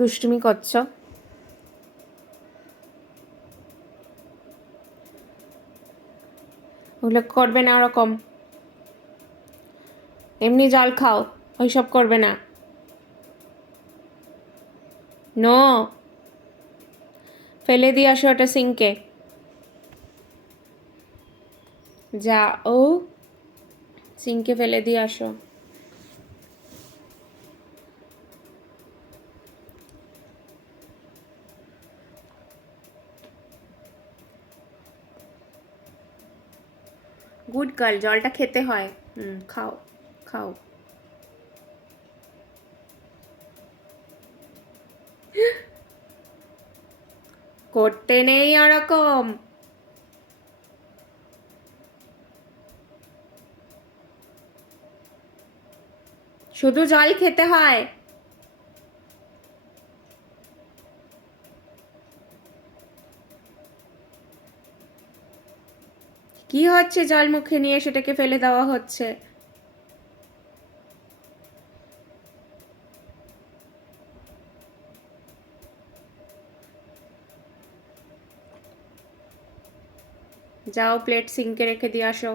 দুষ্টুমি করছো? ওগুলো করবে না ওরকম। এমনি জল খাও, ওইসব করবে না। নো, ফেলে দিয়ে আসো ওটা সিঙ্কে। যা ও সিঙ্কে ফেলে দিয়ে আসো। গুড গার্ল, জলটা খেতে হয়। খাও খাও। করতে নেই ওরকম। শুধু জল খেতে হয়। কি হচ্ছে? জল মুখে নিয়ে সেটাকে ফেলে দেওয়া হচ্ছে। যাও প্লেট সিঙ্কে রেখে দিয়ে আসো।